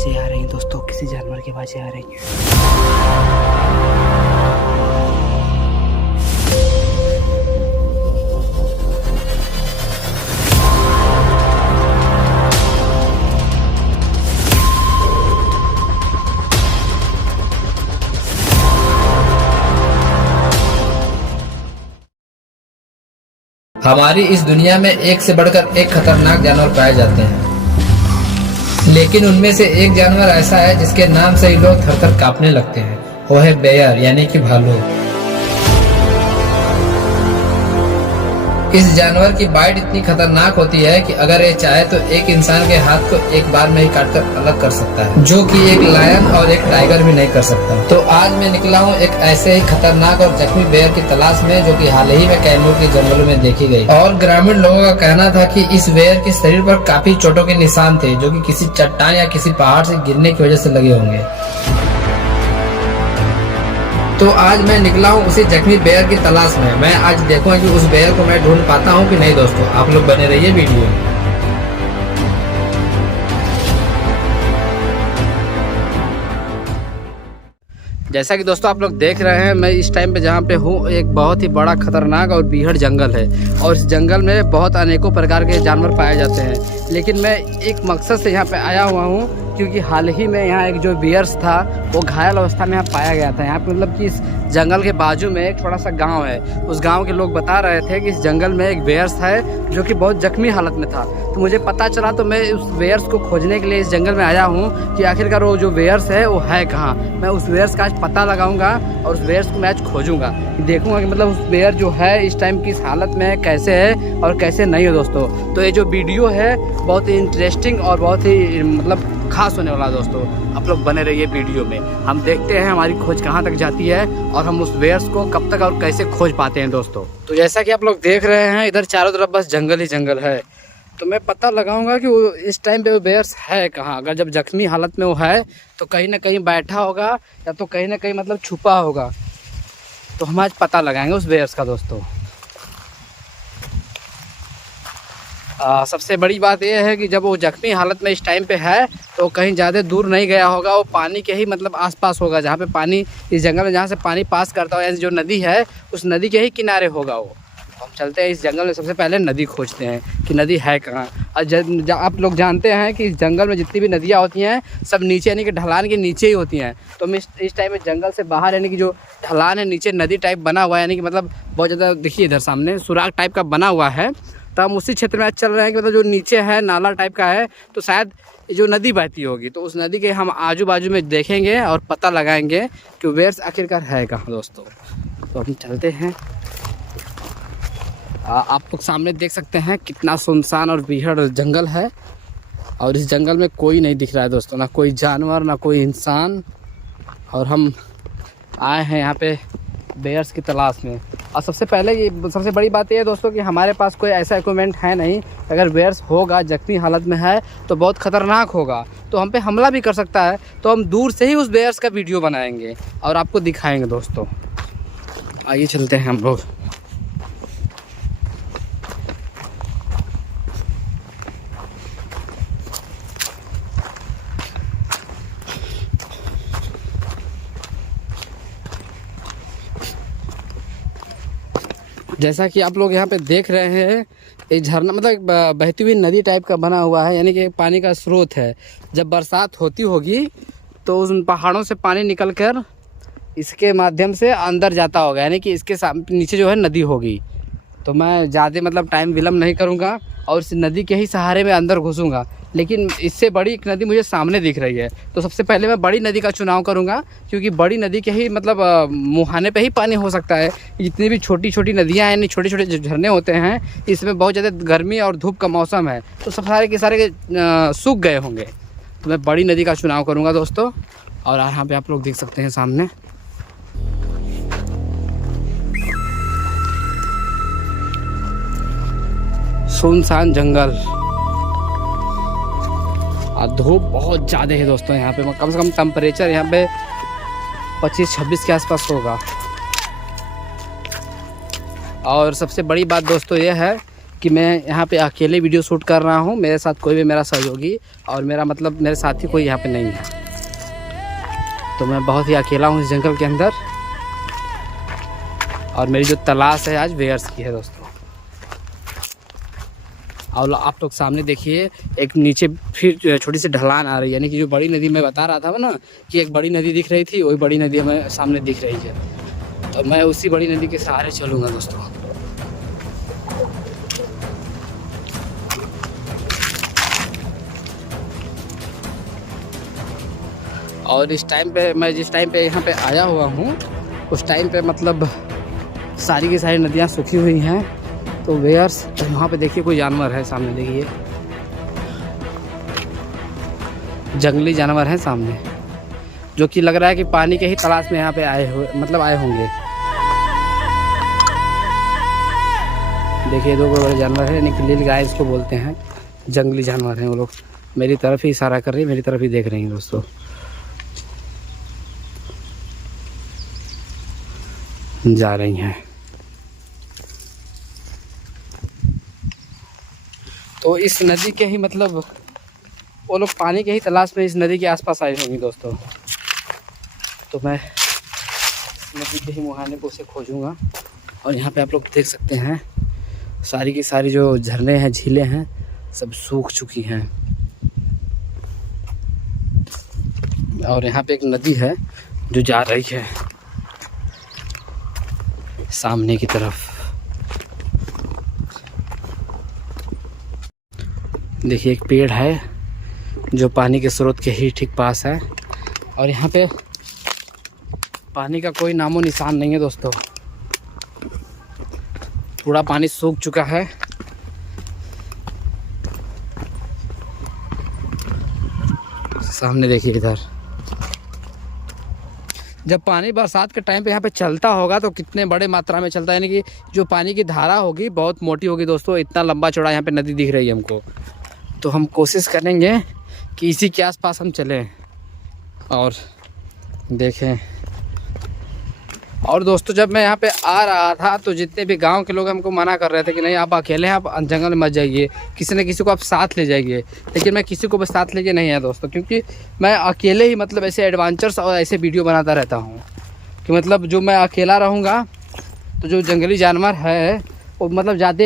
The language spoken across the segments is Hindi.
आवाजें आ रही हैं दोस्तों, किसी जानवर की आवाजें आ रही हैं। हमारी इस दुनिया में एक से बढ़कर एक खतरनाक जानवर पाए जाते हैं, लेकिन उनमें से एक जानवर ऐसा है जिसके नाम से ही लोग थर-थर कांपने लगते हैं। वो है बेयर यानी कि भालू। इस जानवर की बाइट इतनी खतरनाक होती है कि अगर ये चाहे तो एक इंसान के हाथ को एक बार में ही काटकर अलग कर सकता है, जो कि एक लायन और एक टाइगर भी नहीं कर सकता। तो आज मैं निकला हूँ एक ऐसे ही खतरनाक और जख्मी बेयर की तलाश में, जो कि हाल ही में कैमूर के जंगलों में देखी गई। और ग्रामीण लोगों का कहना था कि इस बेयर के शरीर पर काफी चोटों के निशान थे, जो कि किसी चट्टान या किसी पहाड़ से गिरने की वजह से लगे होंगे। तो आज मैं निकला हूँ उसी जख्मी बेयर की तलाश में। मैं आज देखूंगा कि उस बेयर को मैं ढूंढ पाता हूँ कि नहीं। दोस्तों आप लोग बने रहिए वीडियो में। जैसा कि दोस्तों आप लोग देख रहे हैं, मैं इस टाइम पे जहाँ पे हूँ एक बहुत ही बड़ा खतरनाक और बीहड़ जंगल है, और इस जंगल में बहुत अनेकों प्रकार के जानवर पाए जाते हैं। लेकिन मैं एक मकसद से यहाँ पे आया हुआ हूँ, क्योंकि हाल ही में यहाँ एक जो बियर्स था वो घायल अवस्था में यहाँ पाया गया था। यहाँ पे मतलब कि इस जंगल के बाजू में एक थोड़ा सा गांव है। उस गांव के लोग बता रहे थे कि इस जंगल में एक बेयर्स है जो कि बहुत जख्मी हालत में था। तो मुझे पता चला, तो मैं उस बेयर्स को खोजने के लिए इस जंगल में आया हूँ कि आखिरकार वो जो बेयर्स है वो है कहाँ। मैं उस बेयर्स का आज पता लगाऊंगा और उस बेयर्स को मैं आज खोजूंगा, देखूंगा कि मतलब उस बेयर जो है इस टाइम किस हालत में है, कैसे है और कैसे नहीं है दोस्तों। तो ये जो वीडियो है बहुत ही इंटरेस्टिंग और बहुत ही मतलब खास होने वाला दोस्तों। आप लोग बने रहिए वीडियो में। हम देखते हैं हमारी खोज कहाँ तक जाती है और हम उस बेयर्स को कब तक और कैसे खोज पाते हैं दोस्तों। तो जैसा कि आप लोग देख रहे हैं, इधर चारों तरफ बस जंगल ही जंगल है। तो मैं पता लगाऊंगा कि वो इस टाइम पे वो बेयर्स है कहाँ। अगर जब जख्मी हालत में वो है तो कहीं ना कहीं बैठा होगा या तो कहीं ना कहीं मतलब छुपा होगा। तो हम आज पता लगाएंगे उस बेयर्स का दोस्तों। सबसे बड़ी बात यह है कि जब वो जख्मी हालत में इस टाइम पे है तो कहीं ज़्यादा दूर नहीं गया होगा। वो पानी के ही मतलब आसपास होगा, जहाँ पे पानी इस जंगल में जहाँ से पानी पास करता हो, यानी जो नदी है उस नदी के ही किनारे होगा वो। हम चलते हैं इस जंगल में, सबसे पहले नदी खोजते हैं कि नदी है कहाँ। और आप लोग जानते हैं कि इस जंगल में जितनी भी नदियाँ होती हैं सब नीचे यानी कि ढलान के नीचे ही होती हैं। तो हम इस टाइम में जंगल से बाहर यानी कि जो ढलान है नीचे नदी टाइप बना हुआ है, यानी कि मतलब बहुत ज़्यादा देखिए इधर सामने सुराग टाइप का बना हुआ है। तो हम उसी क्षेत्र में आज चल रहे हैं कि मतलब जो नीचे है नाला टाइप का है, तो शायद जो नदी बहती होगी। तो उस नदी के हम आजू बाजू में देखेंगे और पता लगाएंगे कि बेयर्स आखिरकार है कहाँ दोस्तों। तो हम चलते हैं। आप लोग सामने देख सकते हैं कितना सुनसान और बीहड़ जंगल है, और इस जंगल में कोई नहीं दिख रहा है दोस्तों, ना कोई जानवर ना कोई इंसान। और हम आए हैं यहाँ पे बेयर्स की तलाश में। और सबसे पहले ये सबसे बड़ी बात ये है दोस्तों कि हमारे पास कोई ऐसा इक्विपमेंट है नहीं। अगर बेयर्स होगा जख्मी हालत में है तो बहुत ख़तरनाक होगा, तो हम पे हमला भी कर सकता है। तो हम दूर से ही उस बेयर्स का वीडियो बनाएंगे और आपको दिखाएंगे दोस्तों। आइए चलते हैं हम लोग। जैसा कि आप लोग यहाँ पे देख रहे हैं, एक झरना मतलब बहती हुई नदी टाइप का बना हुआ है, यानी कि पानी का स्रोत है। जब बरसात होती होगी तो उन पहाड़ों से पानी निकल कर इसके माध्यम से अंदर जाता होगा, यानी कि इसके नीचे जो है नदी होगी। तो मैं ज़्यादा मतलब टाइम विलम्ब नहीं करूँगा और इस नदी के ही सहारे में अंदर घुसूँगा। लेकिन इससे बड़ी एक नदी मुझे सामने दिख रही है, तो सबसे पहले मैं बड़ी नदी का चुनाव करूँगा, क्योंकि बड़ी नदी के ही मतलब मुहाने पे ही पानी हो सकता है। जितनी भी छोटी छोटी नदियाँ हैं, छोटे छोटे झरने होते हैं, इसमें बहुत ज़्यादा गर्मी और धूप का मौसम है, तो सब सारे के सारे सूख गए होंगे। तो मैं बड़ी नदी का चुनाव करूँगा दोस्तों। और यहाँ पर आप लोग देख सकते हैं सामने सुनसान जंगल और धूप बहुत ज़्यादा है दोस्तों। यहाँ पे कम से कम टेम्परेचर यहाँ पे 25-26 के आसपास होगा। और सबसे बड़ी बात दोस्तों ये है कि मैं यहाँ पे अकेले वीडियो शूट कर रहा हूँ, मेरे साथ कोई भी मेरा सहयोगी और मेरा मतलब मेरे साथी कोई यहाँ पे नहीं है। तो मैं बहुत ही अकेला हूँ इस जंगल के अंदर और मेरी जो तलाश है आज बेयर्स की है दोस्तों। और आप लोग सामने देखिए एक नीचे फिर छोटी सी ढलान आ रही है, यानी कि जो बड़ी नदी मैं बता रहा था ना कि एक बड़ी नदी दिख रही थी, वही बड़ी नदी हमें सामने दिख रही है। तो मैं उसी बड़ी नदी के सहारे चलूँगा दोस्तों। और इस टाइम पे मैं जिस टाइम पे यहाँ पे आया हुआ हूँ उस टाइम पे मतलब सारी की सारी नदियाँ सूखी हुई हैं। तो वेयर्स वहाँ पे देखिए कोई जानवर है सामने, देखिए जंगली जानवर है सामने, जो कि लग रहा है कि पानी के ही तलाश में यहाँ पे आए होंगे। देखिए 2 बड़े जानवर हैं, यानी कि नील गाय इसको बोलते हैं, जंगली जानवर हैं। वो लोग मेरी तरफ ही इशारा कर रही है, मेरी तरफ ही देख रही हैं दोस्तों। जा रही हैं। तो इस नदी के ही मतलब वो लोग पानी के ही तलाश में इस नदी के आसपास आए होंगे दोस्तों। तो मैं इस नदी के ही मुहाने को उसे खोजूँगा। और यहाँ पे आप लोग देख सकते हैं सारी की सारी जो झरने हैं, झीलें हैं, सब सूख चुकी हैं। और यहाँ पे एक नदी है जो जा रही है सामने की तरफ। देखिए एक पेड़ है जो पानी के स्रोत के ही ठीक पास है और यहाँ पे पानी का कोई नामो निशान नहीं है दोस्तों। पूरा पानी सूख चुका है। सामने देखिए इधर, जब पानी बरसात के टाइम पे यहाँ पे चलता होगा तो कितने बड़े मात्रा में चलता है, यानी कि जो पानी की धारा होगी बहुत मोटी होगी दोस्तों। इतना लंबा चौड़ा यहाँ पे नदी दिख रही है हमको। तो हम कोशिश करेंगे कि इसी के आसपास हम चलें और देखें। और दोस्तों जब मैं यहाँ पे आ रहा था तो जितने भी गांव के लोग हमको मना कर रहे थे कि नहीं आप अकेले हैं, आप जंगल में मत जाइए, किसी न किसी को आप साथ ले जाइए। लेकिन मैं किसी को भी साथ लेके नहीं आया दोस्तों, क्योंकि मैं अकेले ही मतलब ऐसे एडवेंचर्स और ऐसे वीडियो बनाता रहता हूँ कि मतलब जो मैं अकेला रहूँगा तो जो जंगली जानवर है वो मतलब ज़्यादा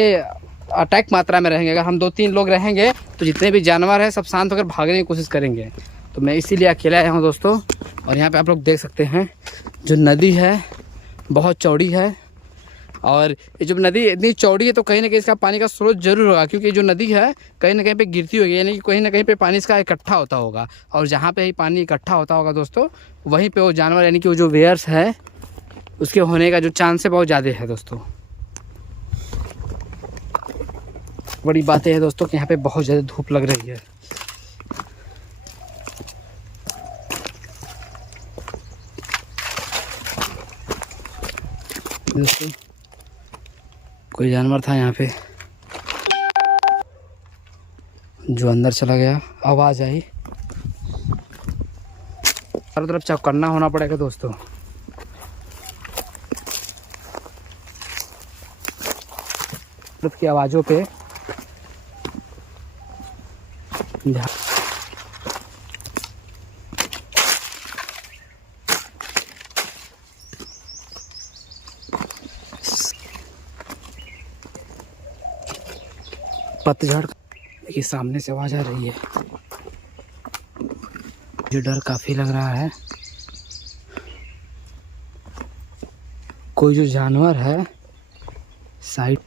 अटैक मात्रा में रहेंगे। अगर हम 2-3 लोग रहेंगे तो जितने भी जानवर हैं सब शांत होकर भागने की कोशिश करेंगे। तो मैं इसीलिए अकेला आया हूँ दोस्तों। और यहाँ पे आप लोग देख सकते हैं जो नदी है बहुत चौड़ी है। और ये जो नदी इतनी चौड़ी है तो कहीं ना कहीं इसका पानी का स्रोत जरूर होगा, क्योंकि जो नदी है कहीं ना कहीं पे गिरती होगी, यानी कि कहीं ना कहीं पे पानी इसका इकट्ठा होता होगा। और जहाँ पे ही पानी इकट्ठा होता होगा दोस्तों वहीं पे वो जानवर यानी कि वो जो वेयर्स है उसके होने का जो चांस है बहुत ज़्यादा है दोस्तों। बड़ी बात है दोस्तों कि यहाँ पे बहुत ज़्यादा धूप लग रही है। दोस्तों कोई जानवर था यहाँ पे जो अंदर चला गया, आवाज़ आई। चारों तरफ चौकन्ना होना पड़ेगा दोस्तों। की आवाज़ों पे पतझड़ ये सामने से आवाज आ रही है। जो डर काफी लग रहा है, कोई जो जानवर है साइड